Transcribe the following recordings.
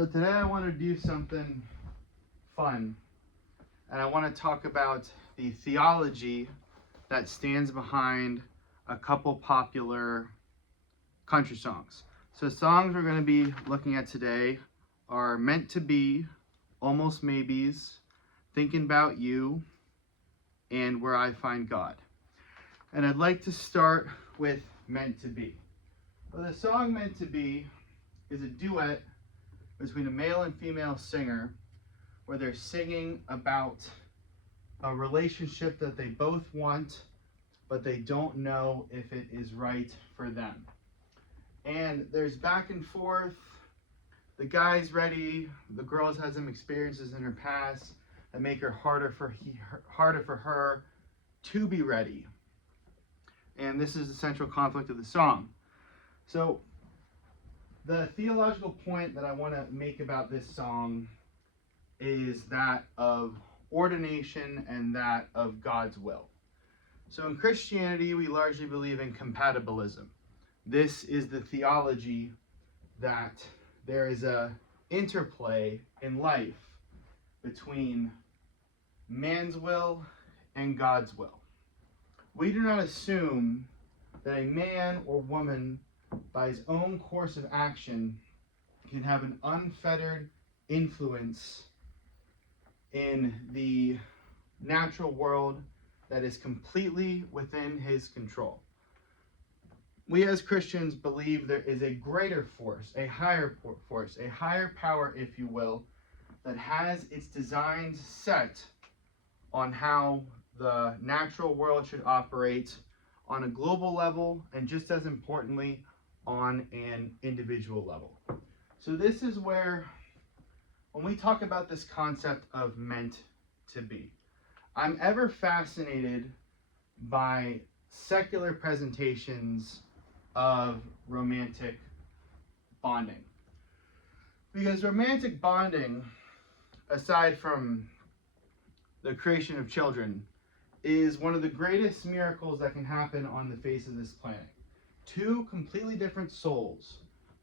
So today I want to do something fun, and I want to talk about the theology that stands behind a couple popular country songs. So songs we're going to be looking at today are Meant to Be, Almost Maybes, Thinking About You, and Where I Find God. And I'd like to start with Meant to Be. Well, the song Meant to Be is a duet between a male and female singer where they're singing about a relationship that they both want, but they don't know if it is right for them. And there's back and forth. The guy's ready. The girl has some experiences in her past that make her harder for her to be ready. And this is the central conflict of the song. So the theological point that I want to make about this song is that of ordination and that of God's will. So in Christianity, we largely believe in compatibilism. This is the theology that there is a interplay in life between man's will and God's will. We do not assume that a man or woman, by his own course of action, can have an unfettered influence in the natural world that is completely within his control. We as Christians believe there is a greater force, a higher power, if you will, that has its designs set on how the natural world should operate on a global level, and just as importantly, on an individual level. So this is where, when we talk about this concept of meant to be, I'm ever fascinated by secular presentations of romantic bonding. Because romantic bonding, aside from the creation of children, is one of the greatest miracles that can happen on the face of this planet. Two completely different souls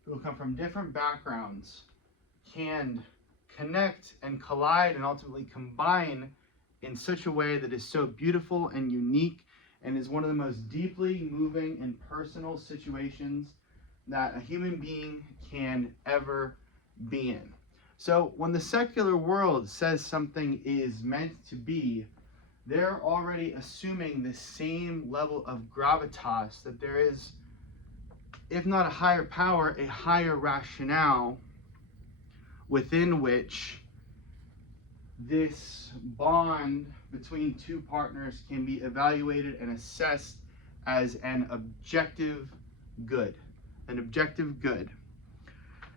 who come from different backgrounds can connect and collide and ultimately combine in such a way that is so beautiful and unique and is one of the most deeply moving and personal situations that a human being can ever be in. So when the secular world says something is meant to be, they're already assuming the same level of gravitas, that there is, if not a higher power, a higher rationale within which this bond between two partners can be evaluated and assessed as an objective good. An objective good.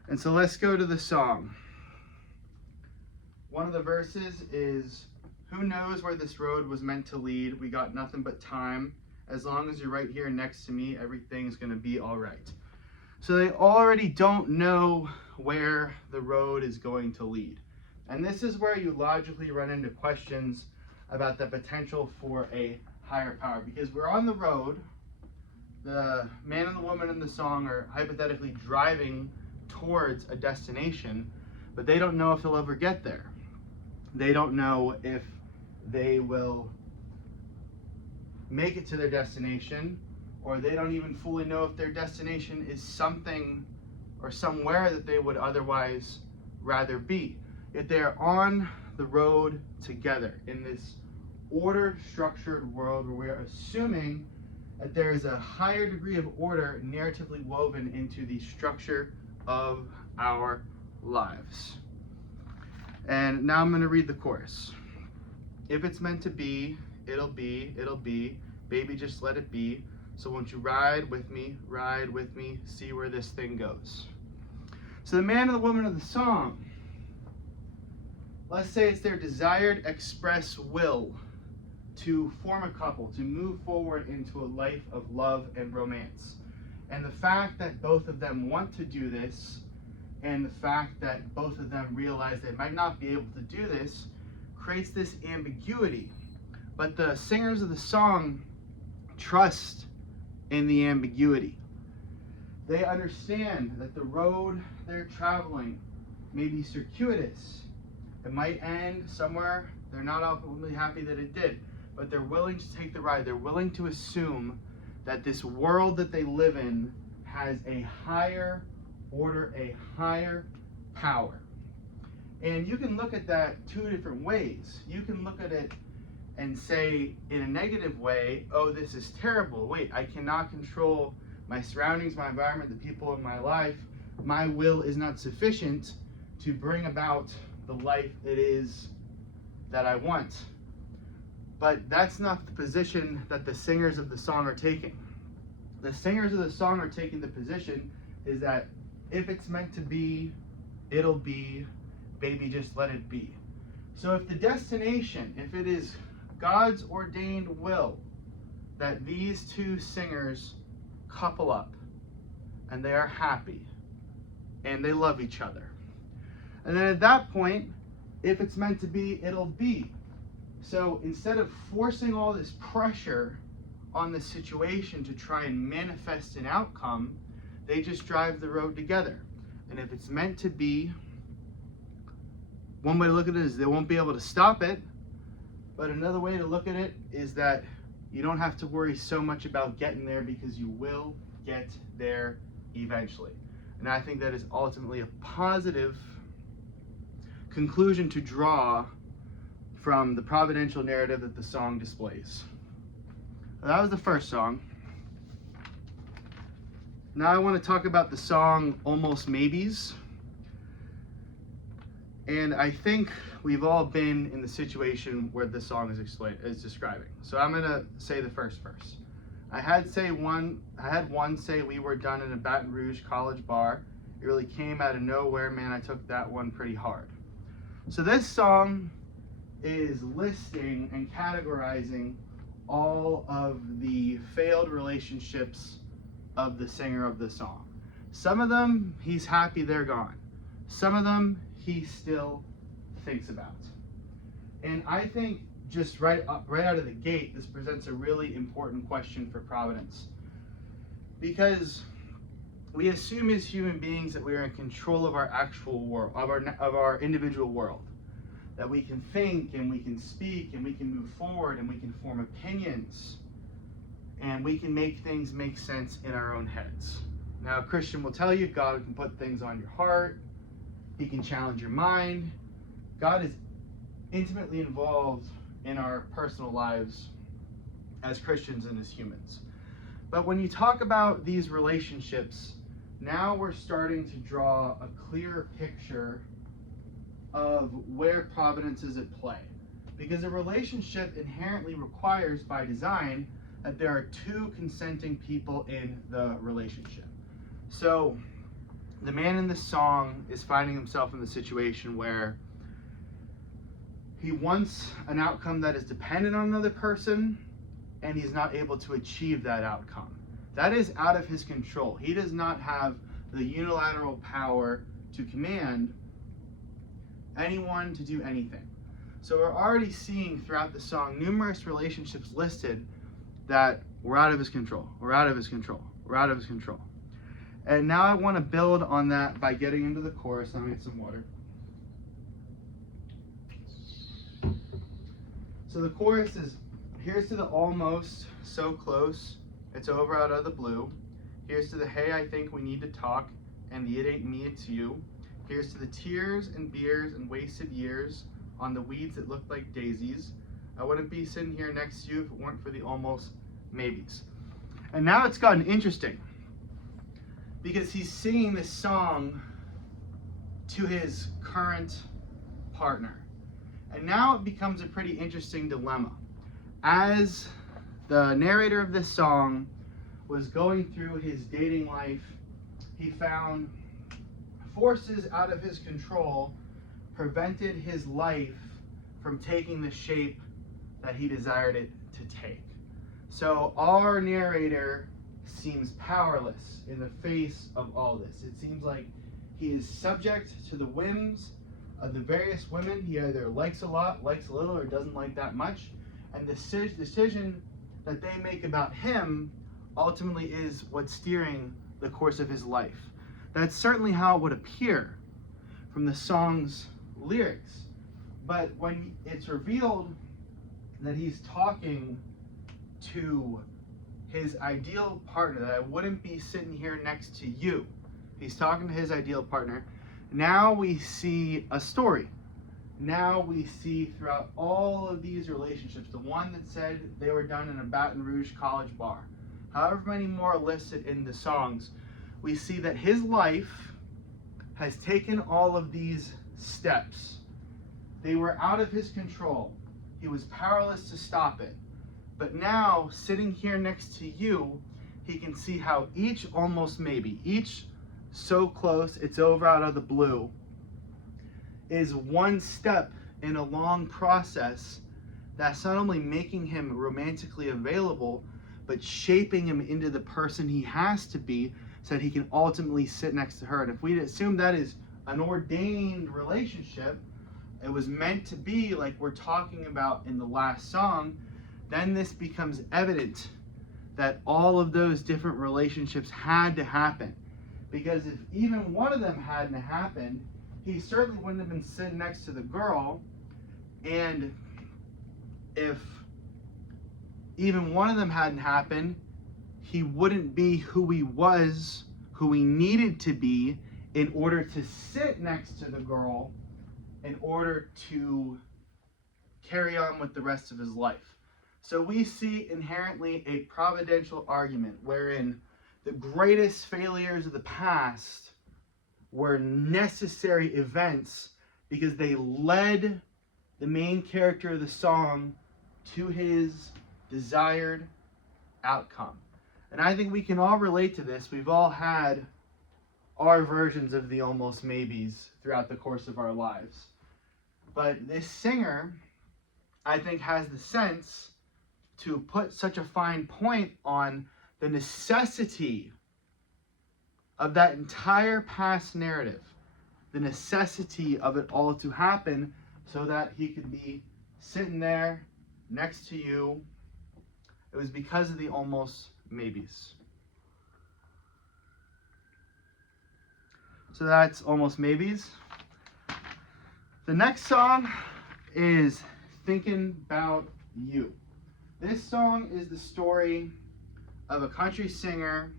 And so let's go to the song. One of the verses is, "Who knows where this road was meant to lead? We got nothing but time. As long as you're right here next to me, everything's going to be all right." So they already don't know where the road is going to lead. And this is where you logically run into questions about the potential for a higher power. Because we're on the road, the man and the woman in the song are hypothetically driving towards a destination, but they don't know if they'll ever get there. They don't know if they will make it to their destination, or they don't even fully know if their destination is something or somewhere that they would otherwise rather be. Yet they are on the road together in this order-structured world where we are assuming that there is a higher degree of order narratively woven into the structure of our lives. And now I'm going to read the chorus. "If it's meant to be, it'll be, it'll be. Baby, just let it be. So won't you ride with me, see where this thing goes." So the man and the woman of the song, let's say it's their desired express will to form a couple, to move forward into a life of love and romance. And the fact that both of them want to do this, and the fact that both of them realize they might not be able to do this, creates this ambiguity. But the singers of the song trust in the ambiguity. They understand that the road they're traveling maybe circuitous. It might end somewhere they're not ultimately happy that it did, but they're willing to take the ride. They're willing to assume that this world that they live in has a higher order, a higher power. And you can look at that two different ways. You can look at it and say in a negative way, oh, this is terrible. Wait, I cannot control my surroundings, my environment, the people in my life. My will is not sufficient to bring about the life it is that I want. But that's not the position that the singers of the song are taking. The singers of the song are taking the position is that if it's meant to be, it'll be, baby, just let it be. So if the destination, if it is God's ordained will that these two singers couple up and they are happy and they love each other, and then at that point, if it's meant to be, it'll be. So instead of forcing all this pressure on the situation to try and manifest an outcome, they just drive the road together. And if it's meant to be, one way to look at it is they won't be able to stop it. But another way to look at it is that you don't have to worry so much about getting there because you will get there eventually. And I think that is ultimately a positive conclusion to draw from the providential narrative that the song displays. That was the first song. Now I want to talk about the song Almost Maybes. And I think we've all been in the situation where this song is describing. So I'm going to say the first verse. I had one say we were done in a Baton Rouge college bar. It really came out of nowhere, man. I took that one pretty hard. So this song is listing and categorizing all of the failed relationships of the singer of the song. Some of them, he's happy they're gone. Some of them, he still thinks about. And I think just right out of the gate, this presents a really important question for Providence. Because we assume as human beings that we are in control of our actual world, of our individual world. That we can think and we can speak and we can move forward and we can form opinions and we can make things make sense in our own heads. Now, a Christian will tell you God can put things on your heart. He can challenge your mind. God is intimately involved in our personal lives as Christians and as humans. But when you talk about these relationships, now we're starting to draw a clearer picture of where providence is at play. Because a relationship inherently requires, by design, that there are two consenting people in the relationship. So the man in this song is finding himself in the situation where he wants an outcome that is dependent on another person, and he's not able to achieve that outcome. That is out of his control. He does not have the unilateral power to command anyone to do anything. So we're already seeing throughout the song numerous relationships listed that were out of his control, we're out of his control, we're out of his control. And now I want to build on that by getting into the chorus. Let me get some water. So the chorus is, here's to the almost, so close, it's over out of the blue. Here's to the hey, I think we need to talk, and the it ain't me, it's you. Here's to the tears and beers and wasted years on the weeds that look like daisies. I wouldn't be sitting here next to you if it weren't for the almost maybes. And now it's gotten interesting because he's singing this song to his current partner. And now it becomes a pretty interesting dilemma. As the narrator of this song was going through his dating life, he found forces out of his control prevented his life from taking the shape that he desired it to take. So our narrator seems powerless in the face of all this. It seems like he is subject to the whims of the various women he either likes a lot, likes a little, or doesn't like that much. And the decision that they make about him ultimately is what's steering the course of his life. That's certainly how it would appear. from the song's lyrics. But when it's revealed that he's talking to his ideal partner, that I wouldn't be sitting here next to you, he's talking to his ideal partner. Now we see a story. Now we see throughout all of these relationships, the one that said they were done in a Baton Rouge college bar, however many more listed in the songs, we see that his life has taken all of these steps. They were out of his control. He was powerless to stop it. But now, sitting here next to you, he can see how each almost maybe, each so close it's over out of the blue, is one step in a long process that's not only making him romantically available, but shaping him into the person he has to be so that he can ultimately sit next to her. And if we assume that is an ordained relationship, it was meant to be like we're talking about in the last song, then this becomes evident that all of those different relationships had to happen. Because if even one of them hadn't happened, he certainly wouldn't have been sitting next to the girl. And if even one of them hadn't happened, he wouldn't be who he was, who he needed to be in order to sit next to the girl, in order to carry on with the rest of his life. So we see inherently a providential argument wherein the greatest failures of the past were necessary events because they led the main character of the song to his desired outcome. And I think we can all relate to this. We've all had our versions of the almost maybes throughout the course of our lives. But this singer, I think, has the sense to put such a fine point on the necessity of that entire past narrative, the necessity of it all to happen so that he could be sitting there next to you. It was because of the almost maybes. So that's almost maybes. The next song is Thinking About You. This song is the story of a country singer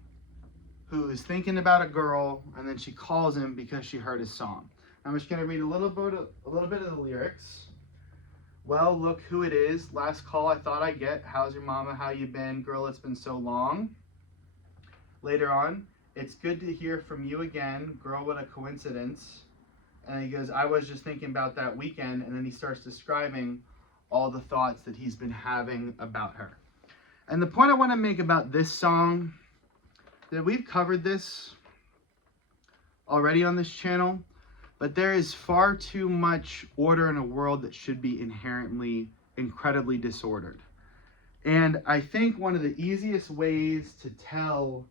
who's thinking about a girl, and then she calls him because she heard his song. I'm just going to read a little bit of the lyrics. Well, look who it is. Last call I thought I'd get. How's your mama? How you been? Girl, it's been so long. Later on, it's good to hear from you again. Girl, what a coincidence. And he goes, I was just thinking about that weekend. And then he starts describing all the thoughts that he's been having about her. And the point I want to make about this song, that we've covered this already on this channel, but there is far too much order in a world that should be inherently incredibly disordered. And I think one of the easiest ways to tell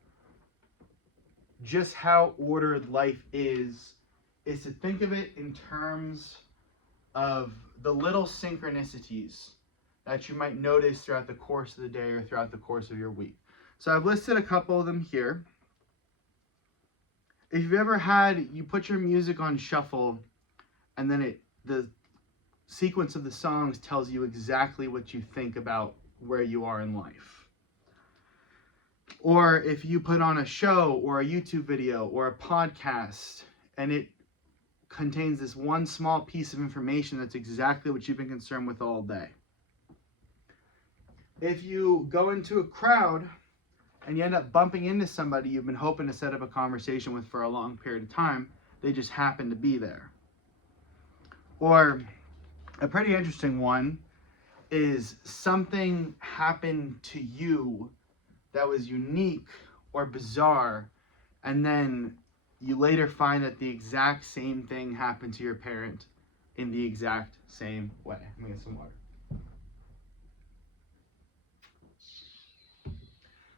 just how ordered life is to think of it in terms of the little synchronicities that you might notice throughout the course of the day or throughout the course of your week. So I've listed a couple of them here. If you've ever had, you put your music on shuffle and then the sequence of the songs tells you exactly what you think about where you are in life. Or if you put on a show or a YouTube video or a podcast and it contains this one small piece of information that's exactly what you've been concerned with all day. If you go into a crowd and you end up bumping into somebody you've been hoping to set up a conversation with for a long period of time, they just happen to be there. Or a pretty interesting one is something happened to you that was unique or bizarre, and then you later find that the exact same thing happened to your parent in the exact same way. Let me get some water.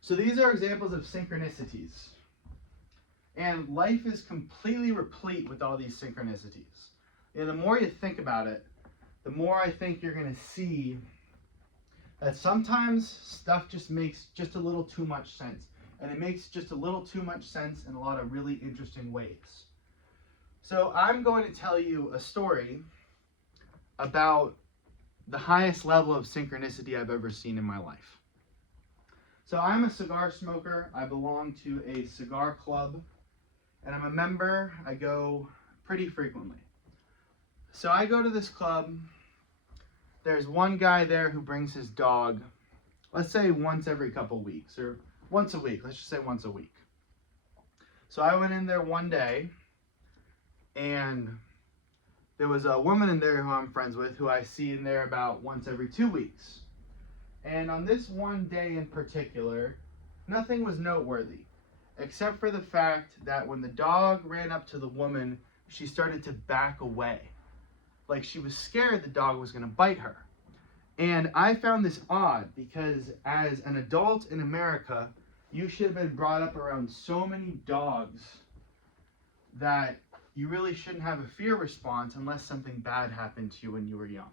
So these are examples of synchronicities. And life is completely replete with all these synchronicities. And the more you think about it, the more I think you're going to see that sometimes stuff just makes just a little too much sense. And it makes just a little too much sense in a lot of really interesting ways. So I'm going to tell you a story about the highest level of synchronicity I've ever seen in my life. So I'm a cigar smoker. I belong to a cigar club, and I'm a member. I go pretty frequently. So I go to this club. There's one guy there who brings his dog, let's say once every couple weeks, or once a week. Let's just say once a week. So I went in there one day, and there was a woman in there who I'm friends with, who I see in there about once every 2 weeks. And on this one day in particular, nothing was noteworthy, except for the fact that when the dog ran up to the woman, she started to back away. Like she was scared the dog was going to bite her. And I found this odd because as an adult in America, you should have been brought up around so many dogs that you really shouldn't have a fear response unless something bad happened to you when you were young.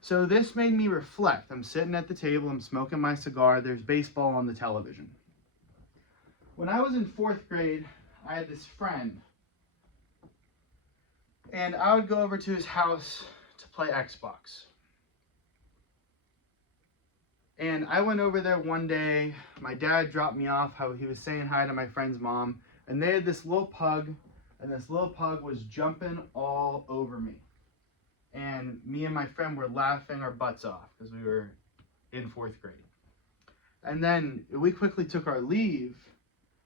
So this made me reflect. I'm sitting at the table, I'm smoking my cigar, there's baseball on the television. When I was in 4th grade, I had this friend, and I would go over to his house to play Xbox. And I went over there one day, my dad dropped me off, how he was saying hi to my friend's mom, and they had this little pug, and this little pug was jumping all over me. And me and my friend were laughing our butts off because we were in 4th grade. And then we quickly took our leave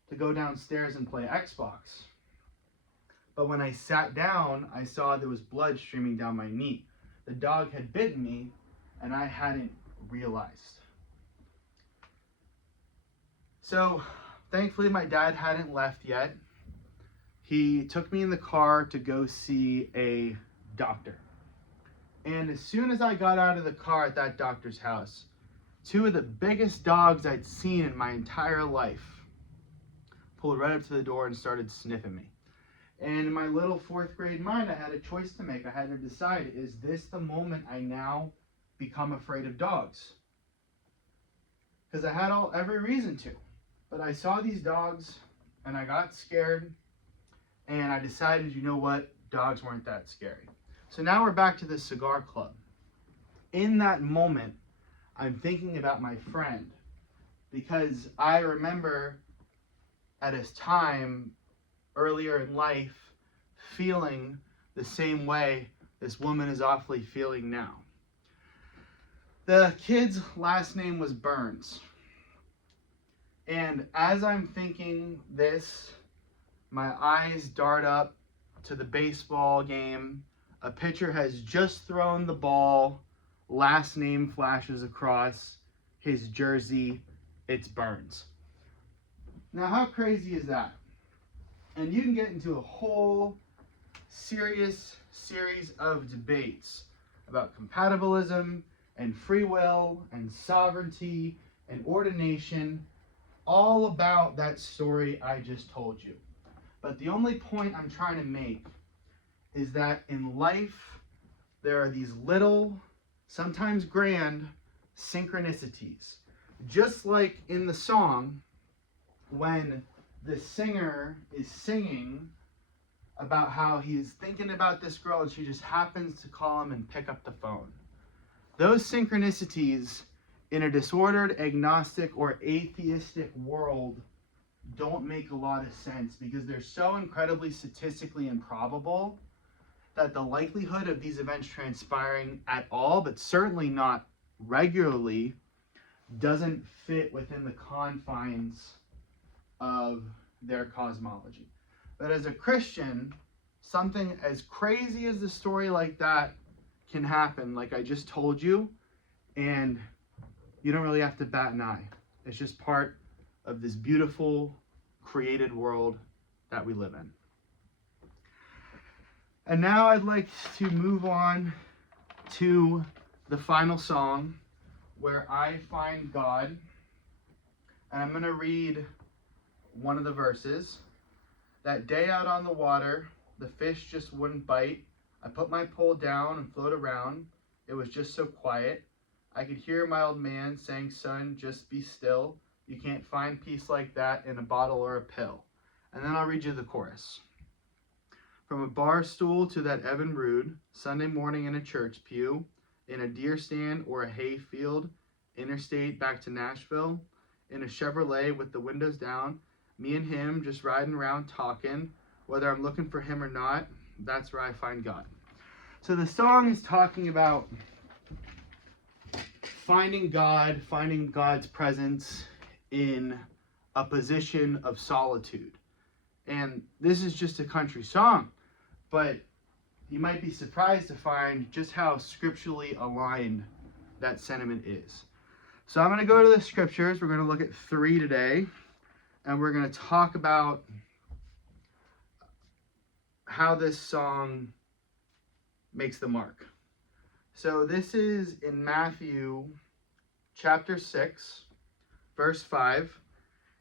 to go downstairs and play Xbox. But when I sat down, I saw there was blood streaming down my knee. The dog had bitten me, and I hadn't realized. So, thankfully, my dad hadn't left yet. He took me in the car to go see a doctor. And as soon as I got out of the car at that doctor's house, 2 of the biggest dogs I'd seen in my entire life pulled right up to the door and started sniffing me. And in my little 4th grade mind, I had a choice to make. I had to decide, is this the moment I now become afraid of dogs? Because I had every reason to. But I saw these dogs, and I got scared, and I decided, you know what, dogs weren't that scary. So now we're back to the cigar club. In that moment, I'm thinking about my friend, because I remember at his time earlier in life feeling the same way this woman is awfully feeling now. The kid's last name was Burns. And as I'm thinking this, my eyes dart up to the baseball game. A pitcher has just thrown the ball. Last name flashes across his jersey. It's Burns. Now, how crazy is that? And you can get into a whole serious series of debates about compatibilism and free will and sovereignty and ordination, all about that story I just told you. But the only point I'm trying to make is that in life, there are these little, sometimes grand, synchronicities. Just like in the song, when the singer is singing about how he's thinking about this girl and she just happens to call him and pick up the phone. Those synchronicities in a disordered, agnostic, or atheistic world don't make a lot of sense because they're so incredibly statistically improbable that the likelihood of these events transpiring at all, but certainly not regularly, doesn't fit within the confines of their cosmology. But as a Christian, something as crazy as the story like that can happen, like I just told you, and you don't really have to bat an eye. It's just part of this beautiful, created world that we live in. And now I'd like to move on to the final song where I find God. And I'm going to read one of the verses. That day out on the water, the fish just wouldn't bite. I put my pole down and float around. It was just so quiet. I could hear my old man saying, son, just be still. You can't find peace like that in a bottle or a pill. And then I'll read you the chorus. From a bar stool to that Evan Rude, Sunday morning in a church pew, in a deer stand or a hay field, interstate back to Nashville, in a Chevrolet with the windows down, me and him just riding around talking, whether I'm looking for him or not, that's where I find God. So the song is talking about finding God, finding God's presence in a position of solitude. And this is just a country song, but you might be surprised to find just how scripturally aligned that sentiment is. So I'm going to go to the scriptures. We're going to look at 3 today, and we're going to talk about how this song makes the mark. So this is in Matthew chapter 6, verse 5.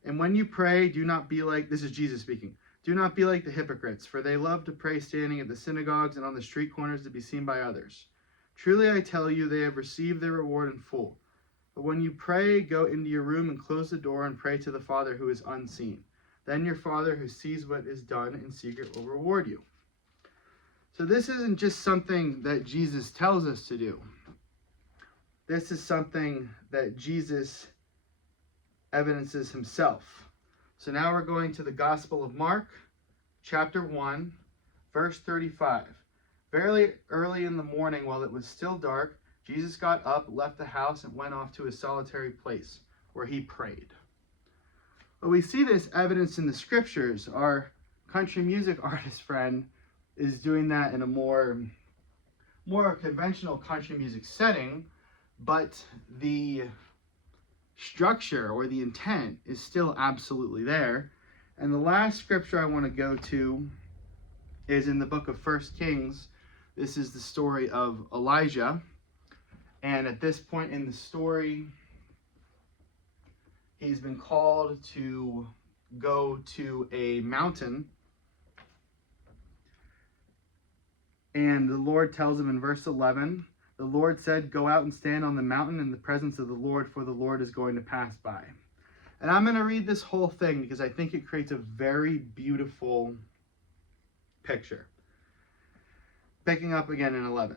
And when you pray, do not be like, this is Jesus speaking, do not be like the hypocrites, for they love to pray standing at the synagogues and on the street corners to be seen by others. Truly I tell you, they have received their reward in full. But when you pray, go into your room and close the door and pray to the Father who is unseen. Then your Father who sees what is done in secret will reward you. So this isn't just something that Jesus tells us to do. This is something that Jesus evidences himself. So now we're going to the Gospel of Mark, chapter 1, verse 35. Very early in the morning, while it was still dark, Jesus got up, left the house, and went off to a solitary place where he prayed. But we see this evidence in the scriptures. Our country music artist friend is doing that in a more conventional country music setting, but the structure or the intent is still absolutely there. And the last scripture I want to go to is in the book of 1 Kings. This is the story of Elijah. And at this point in the story, he's been called to go to a mountain. And the Lord tells him in verse 11, the Lord said, go out and stand on the mountain in the presence of the Lord, for the Lord is going to pass by. And I'm going to read this whole thing because I think it creates a very beautiful picture. Picking up again in 11.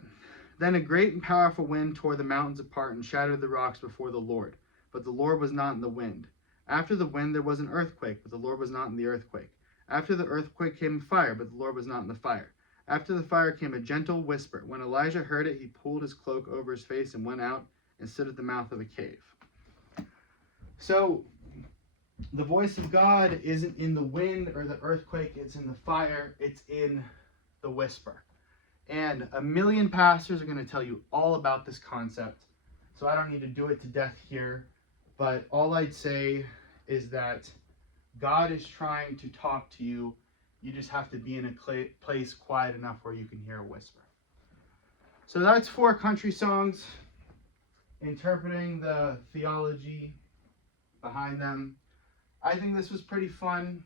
Then a great and powerful wind tore the mountains apart and shattered the rocks before the Lord. But the Lord was not in the wind. After the wind there was an earthquake, but the Lord was not in the earthquake. After the earthquake came a fire, but the Lord was not in the fire. After the fire came a gentle whisper. When Elijah heard it, he pulled his cloak over his face and went out and stood at the mouth of a cave. So the voice of God isn't in the wind or the earthquake, it's in the fire, it's in the whisper. And a million pastors are going to tell you all about this concept, so I don't need to do it to death here, but all I'd say is that God is trying to talk to you. You just have to be in a place quiet enough where you can hear a whisper. So that's 4 country songs, interpreting the theology behind them. I think this was pretty fun.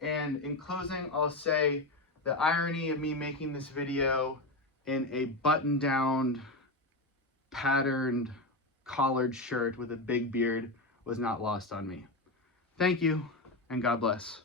And in closing, I'll say the irony of me making this video in a button-down, patterned, collared shirt with a big beard was not lost on me. Thank you, and God bless.